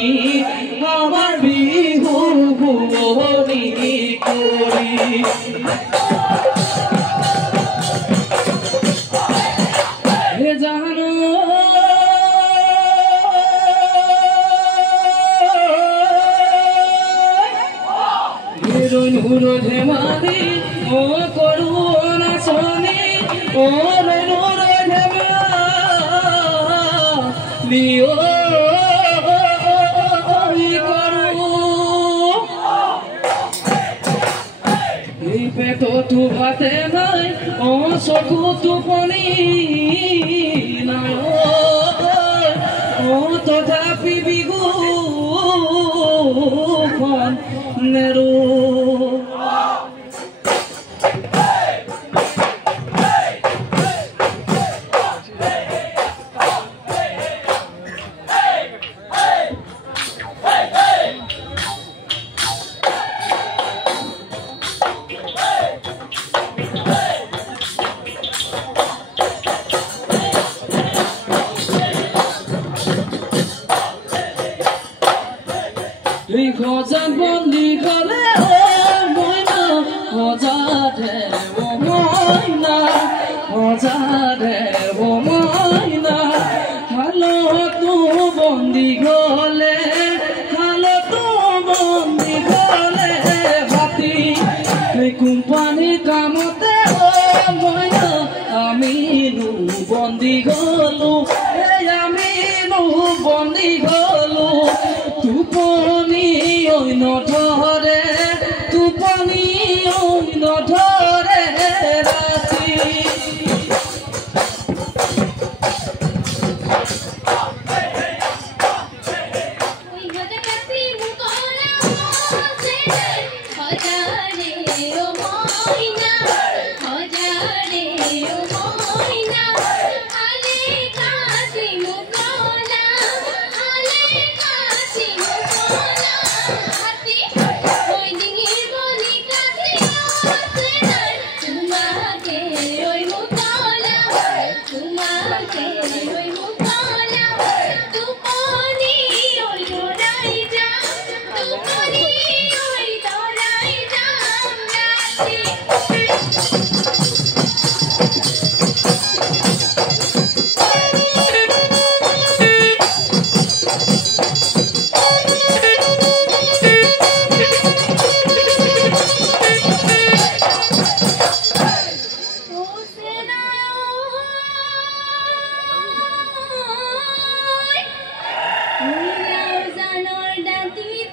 শুনি আমার বিহু ভুবনি করি হে জানো নুরো ধেমালি ও করুণা শনি ও নুরো ধেমালি ও এই পেট তু ভাতে নাই ও চকু টোপনি নাই ও তথাপি বিহুখন নেৰো খজান বন্দি গলে মইনা খজাতে ও মইনা খজাতে ও মইনা হালো তু বন্দি গলে হালো তু বন্দি গলে হাতি কোম্পানি কামতে ও মইনা আমি নু বন্দি গলো আমি নু বন্দি গলো তুপনি not